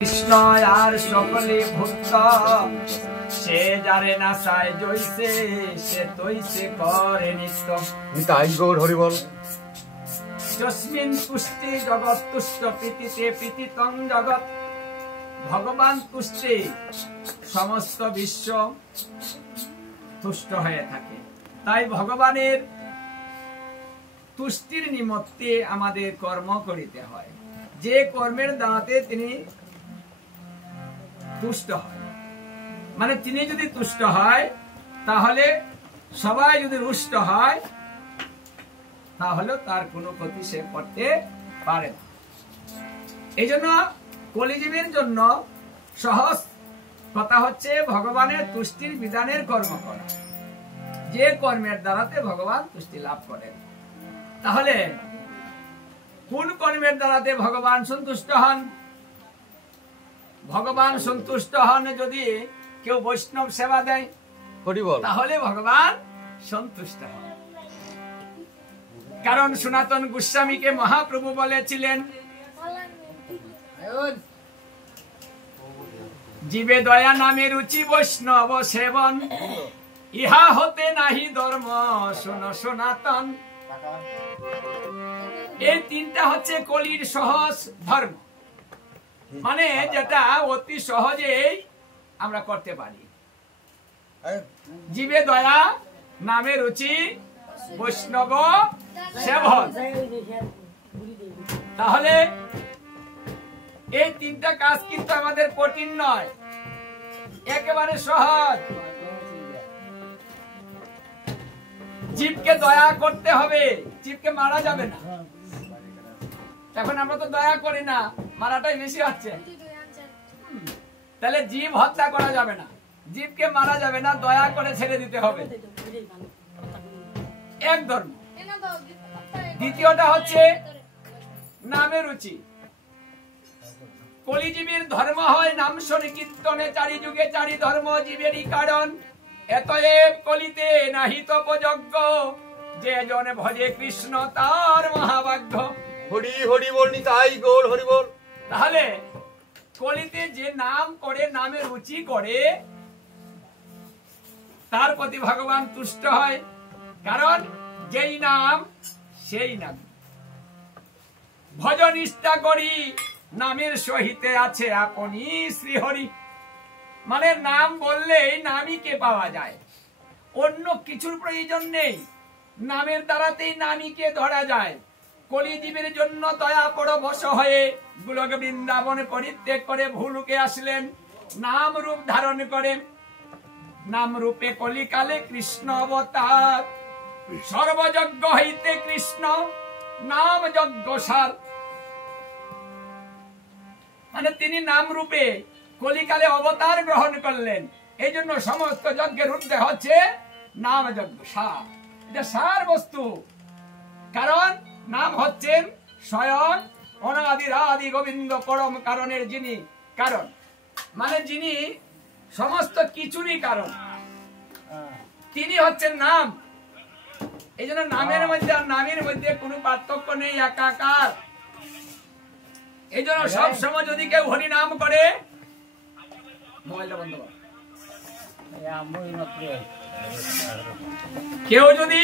কৃষ্ণ আর সকলে ভক্ত সে যারে না চায় জইছে সে তৈছে করে নিত্য। তাই গৌর হরি বল। যস্মিন তুষ্টি জগৎ তুষ্ট প্রীতিতে প্রীতিতং জগৎ। ভগবান তুষ্টে সমস্ত বিশ্ব তুষ্ট হয়ে থাকে। তাই ভগবানের তুষ্টির নিমিত্তে আমাদের কর্ম করিতে হয়। যে কর্মের দ্বারাতে তিনি তুষ্ট হয়, মানে তিনি যদি তুষ্ট হয় তাহলে সবাই যদি রুষ্ট হয় তাহলে তার কোনো ক্ষতি সে করতে পারে না। এই জন্য কলিজীবের জন্য সহজ কথা হচ্ছে ভগবানের তুষ্টির বিধানের কর্ম করা, যে কর্মের দ্বারাতে ভগবান তুষ্টি লাভ করেন। তাহলে কোন কর্মের দ্বারাতে ভগবান সন্তুষ্ট হন? ভগবান সন্তুষ্ট হন যদি কেউ বৈষ্ণব সেবা দেয় তাহলে ভগবান সন্তুষ্ট হন। কারণ সনাতন গোস্বামীকে মহাপ্রভু বলেছিলেন, জীবে দয়া নামে রুচি বৈষ্ণব সেবন, ইহা হতে নাহি ধর্ম শোন সনাতন। এই তিনটা হচ্ছে কলির সহজ ধর্ম, মানে যেটা অতি সহজেই আমরা করতে পারি। জীবে দয়া নামে রুচি বৈষ্ণব সেবন। তাহলে এই তিনটা কাজ কিন্তু আমাদের কঠিন নয়, একেবারে সহজ। জীবকে দয়া করতে হবে, জীবকে মারা যাবে না। এখন আমরা তো দয়া করি না, মারাটাই বেশি হচ্ছে। তাহলে জীব হত্যা করা যাবে না, জীবকে মারা যাবে না, দয়া করে ছেড়ে দিতে হবে। এক ধর্ম। দ্বিতীয়টা হচ্ছে নামে রুচি। কলিজীবের ধর্ম হয় নাম সংকীর্তনে, চারি যুগে চারি ধর্ম জীবেরই কারণ। এতএব কলিতে নাহি তপযজ্ঞ, যে জনে ভজে কৃষ্ণ তার মহাভাগ্য। হরি হরি বল। তাই গৌর হরি বল। তাহলে কলিতে যে নাম করে, নামে রুচি করে, তার প্রতি ভগবান তুষ্ট হয়। কারণ যেই নাম সেই নাম। ভজন ইষ্ঠা করি নামের সহিতে আছে আপনি শ্রীহরি। মানে নাম বললেই নামীকে পাওয়া যায়, অন্য কিছুর প্রয়োজন নেই। নামের দ্বারাতেই নামীকে ধরা যায়। কলিজীবের জন্য দয়া পরবশ হয়ে গোলক বৃন্দাবনে পরিত্যাগ করে ভূলোকে আসলেন, নাম রূপ ধারণ করে। নাম রূপে কলিকালে কৃষ্ণ অবতার, সর্বযজ্ঞ হইতে কৃষ্ণ নাম যজ্ঞ সার। মানে তিনি নাম রূপে কলিকালে অবতার গ্রহণ করলেন। এই জন্য সমস্ত যজ্ঞের ঊর্ধ্বে হচ্ছে নাম যজ্ঞ সার, এটা সার বস্তু। কারণ নাম হচ্ছেন স্বয়ং অনাদি আদি গোবিন্দ পরম কারণের যিনি কারণ, মানে যিনি সমস্ত কিছুরই কারণ, তিনি হচ্ছেন নাম। এই জন্য নামের মধ্যে আর নামের মধ্যে কোনো পার্থক্য নেই, একাকার। এই জন্য সব সময় যদি কেউ হরি নাম করে, মোবাইলটা বন্ধ কর, কেউ যদি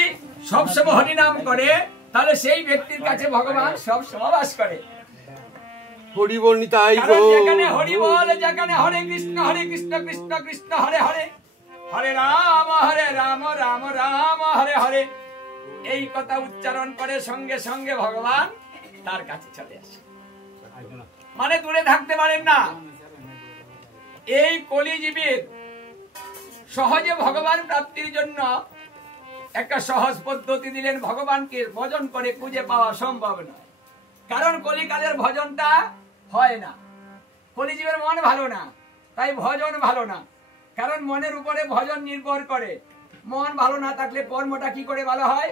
সবসময় হরি নাম করে তাহলে সেই ব্যক্তির কাছে ভগবান সব সময় বাস করে। হরি বল। তাই যেখানে হরি বল, যেখানে হরে কৃষ্ণ কৃষ্ণ কৃষ্ণ হরে হরে, হরে রাম রাম রাম হরে হরে, এই কথা উচ্চারণ করে সঙ্গে সঙ্গে ভগবান তার কাছে চলে আসে। মানে দূরে থাকতে পারেন না। এই কলিজীবের সহজে ভগবান প্রাপ্তির জন্য একটা সহজ পদ্ধতি দিলেন। ভগবানকে ভজন করে খুঁজে পাওয়া সম্ভব নয়, কারণ কলিকালের ভজনটা হয় না। কলিজীবের মন ভালো না, তাই ভজন ভালো না। কারণ মনের উপরে ভজন নির্ভর করে। মন ভালো না থাকলে কর্মটা কি করে ভালো হয়?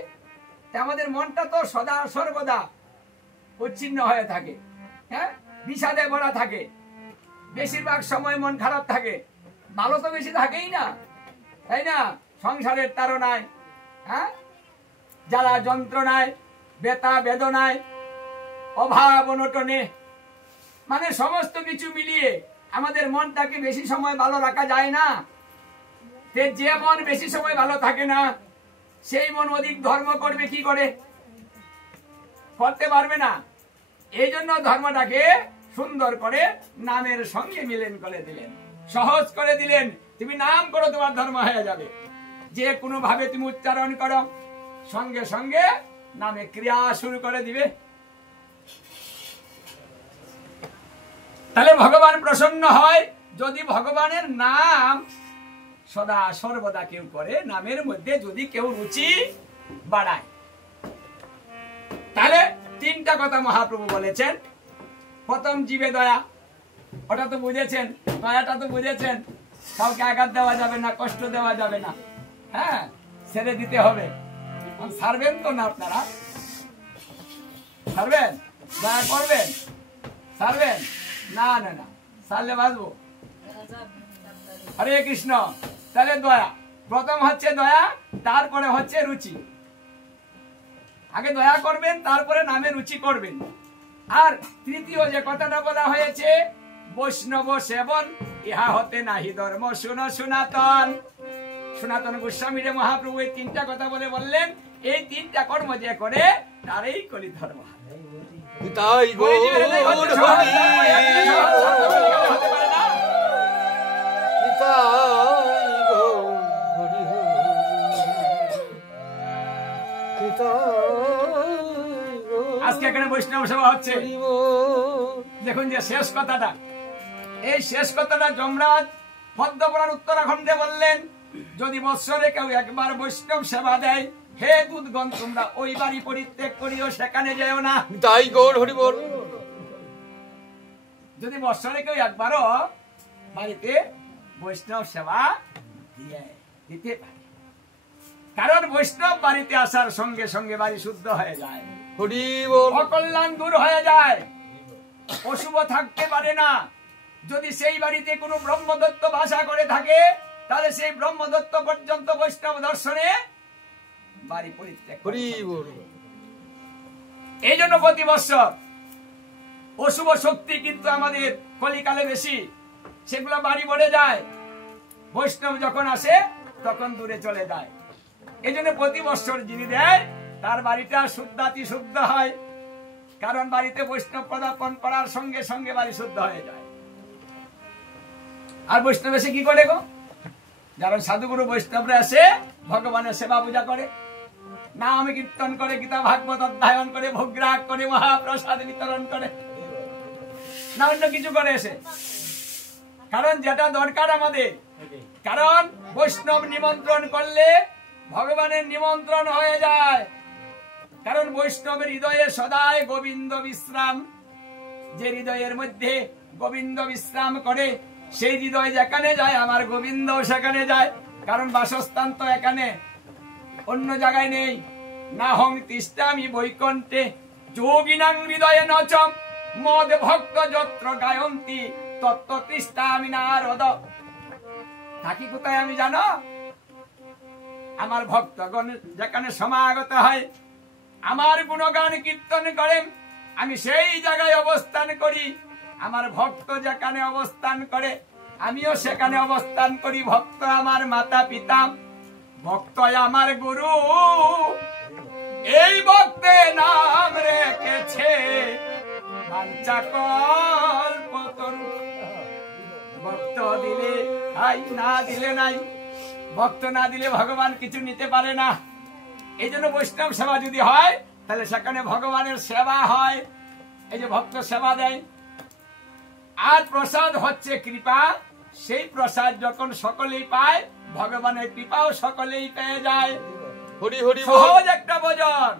আমাদের মনটা তো সদা সর্বদা উচ্ছিন্ন হয়ে থাকে, হ্যাঁ, বিষাদে ভরা থাকে, বেশিরভাগ সময় মন খারাপ থাকে। ভালো তো বেশি থাকেই না, তাই না? সংসারের তাড়নায়, হ্যাঁ, জ্বালা যন্ত্রণায়, বেতা বেদনায়, অভাব অনটনে, মানে সমস্ত কিছু মিলিয়ে আমাদের মনটাকে বেশি সময় ভালো রাখা যায় না। যে মন বেশি সময় ভালো থাকে না, সেই মন অধিক ধর্ম করবে কি করে? করতে পারবে না। এই জন্য ধর্মটাকে সুন্দর করে নামের সঙ্গে মিলন করে দিলেন, সহজ করে দিলেন। তুমি নাম করো, তোমার ধর্ম হয়ে যাবে। যে কোনো ভাবে তুমি উচ্চারণ করো, সঙ্গে সঙ্গে নামে ক্রিয়া শুরু করে দিবে। তাহলে ভগবান প্রসন্ন হয় যদি ভগবানের নাম সদা সর্বদা কেউ করে, নামের মধ্যে যদি কেউ রুচি বাড়ায়। তাহলে তিনটা কথা মহাপ্রভু বলেছেন। প্রথম জীবে দয়া, ওটা তো বুঝেছেন, দয়াটা তো বুঝেছেন। কাউকে আঘাত দেওয়া যাবে না, কষ্ট দেওয়া যাবে না, হ্যাঁ, ছেড়ে দিতে হবে। ছাড়বেন তো না? আপনারা ছাড়বেন? দয়া করবেন? ছাড়বেন না? না না, ছাড়লে বাঁচবো। হরে কৃষ্ণ। তাহলে দয়া, প্রথম হচ্ছে দয়া, তারপরে হচ্ছে রুচি। আগে দয়া করবেন, তারপরে নামে রুচি করবেন। আর তৃতীয় যে কথাটা বলা হয়েছে, বৈষ্ণব সেবন ইহা হতে নাহি ধর্ম শুনো সনাতন। সনাতন গোস্বামী রে মহাপ্রভু এই তিনটা কথা বলে বললেন, এই তিনটা কর্ম যে করে তারই কলি ধর্ম। তাই গৌর আজকে এখানে বৈষ্ণব সেবা হচ্ছে। দেখুন যে শেষ কথাটা, এই শেষ কথাটা যমরাজ পদ্মপুরাণ উত্তরাখণ্ডে বললেন, যদি বৎসরে কেউ একবার বৈষ্ণব সেবা দেয়, হে দুধগণ, তোমরা ওই বাড়ি পরিত্যাগ করিও, সেখানে যেও না। তাই গৌর হরি বল। যদি বৎসরে কেউ একবারও বাড়িতে বৈষ্ণব সেবা দিতে পারে, কারণ বৈষ্ণব বাড়িতে আসার সঙ্গে সঙ্গে বাড়ি শুদ্ধ হয়ে যায়, হরি বল। অকল্যাণ দূর হয়ে যায়, অশুভ থাকতে পারে না। যদি সেই বাড়িতে কোনো ব্রহ্মদত্ত বাসা করে থাকে, তাহলে সেই ব্রহ্মদত্ত পর্যন্ত বৈষ্ণব দর্শনে বাড়ি পরিত্যাগ। হরি বল। এই জন্য প্রতি বৎসর অশুভ শক্তি কিন্তু আমাদের কলিকালে বেশি, সেগুলো বাড়ি ভরে যায়। বৈষ্ণব যখন আসে তখন দূরে চলে যায়। এই জন্য প্রতি বৎসর যিনি দেয় তার বাড়িটা শুদ্ধাতি শুদ্ধ হয়, কারণ বাড়িতে বৈষ্ণব পদার্পণ করার সঙ্গে সঙ্গে বাড়ি শুদ্ধ হয়ে যায়। আর বৈষ্ণব এসে কি করে গো? যারা সাধুগুরু বৈষ্ণবরা এসে ভগবানের সেবা পূজা করে, নাম কীর্তন করে, গীতা ভাগবত অধ্যয়ন করে, ভোগরাগ করে, মহাপ্রসাদ বিতরণ করে, না অন্য কিছু করে এসে। কারণ যেটা দরকার আমাদের, কারণ বৈষ্ণব নিমন্ত্রণ করলে ভগবানের নিমন্ত্রণ হয়ে যায়। কারণ বৈষ্ণবের হৃদয়ে সদাই গোবিন্দ বিশ্রাম। যে হৃদয়ের মধ্যে গোবিন্দ বিশ্রাম করে, সেই হৃদয় যেখানে যায় আমার গোবিন্দ সেখানে যায়। কারণ বাসস্থান তো এখানে, অন্য জায়গায় নেই। না হং তিষ্ঠামি বৈকুণ্ঠে যোগিনাং হৃদয়ে নচম মদ ভক্ত যত্র গায়ন্তি তত্ত্ব তিষ্ঠামি নারদ। থাকি কোথায় আমি জানো? আমার ভক্তগণ যেখানে সমাগত হয়, আমার গুণগান কীর্তন করেন, আমি সেই জায়গায় অবস্থান করি। আমার ভক্ত যেখানে অবস্থান করে, আমিও সেখানে অবস্থান করি। ভক্ত আমার মাতা পিতা, ভক্ত আমার গুরু। এই ভক্তে নাম রেখেছে বাঞ্ছা কল্পতরু। ভক্ত দিলে খাই, না দিলে নাই। ভক্ত না দিলে ভগবান কিছু নিতে পারে না। এই জন্য বৈষ্ণব সেবা যদি হয়, তাহলে সেখানে ভগবানের সেবা হয়। এই যে ভক্ত সেবা দেয়। আর প্রসাদ হচ্ছে কৃপা। সেই প্রসাদ যখন সকলেই পায়, ভগবানের কৃপাও সকলেই পেয়ে যায়। হরি হরি বল। সহজ একটা ভজন,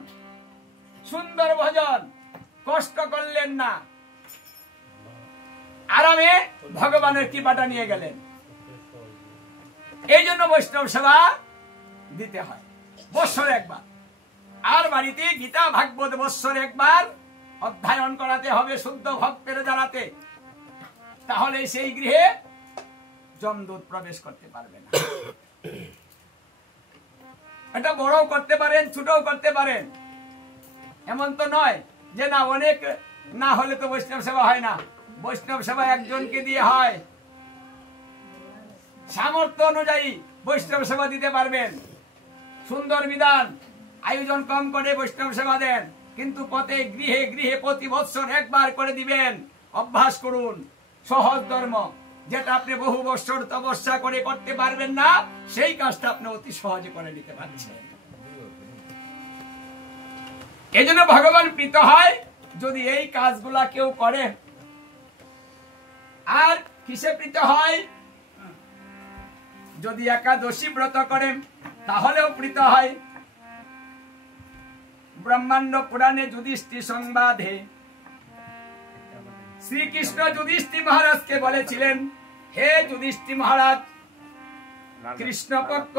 সুন্দর ভজন, কষ্ট করলেন না, আরামে ভগবানের কৃপাটা নিয়ে গেলেন। এই জন্য বৈষ্ণব সেবা দিতে হয় বৎসরে একবার। আর বাড়িতে গীতা ভাগবত বৎসরে একবার অধ্যয়ন করাতে হবে শুদ্ধ ভক্তের দ্বারাতে। তাহলে সেই গৃহে যমদূত প্রবেশ করতে পারবে না। এটা বড়ও করতে পারেন, ছোটও করতে পারেন, এমন তো নয় যে না অনেক না হলে তো বৈষ্ণব সেবা হয় না। বৈষ্ণব সেবা একজনকে দিয়ে হয়, সামর্থ্য অনুযায়ী বৈষ্ণব সেবা দিতে পারবেন। সুন্দর বিধান, আয়োজন কম করে বৈষ্ণব সেবা দেন, কিন্তু পথে গৃহে গৃহে প্রতি বৎসর একবার করে দিবেন। অভ্যাস করুন সহজ ধর্ম, যেটা আপনি বহু বছর তপস্যা করে করতে পারবেন না, সেই কাজটা আপনি অতি সহজে করে নিতে পারছেন। এই জন্য ভগবান প্রীত হয় যদি এই কাজগুলা কেউ করে। আর কিসে প্রীত হয়? যদি একাদশী ব্রত করেন তাহলেও প্রীত হয়। ব্রহ্মাণ্ড পুরাণে যুধিষ্ঠির সংবাদে শ্রীকৃষ্ণ যুধিষ্ঠির মহারাজকে বলেছিলেন, হে যুধিষ্ঠির মহারাজ, কৃষ্ণপক্ষ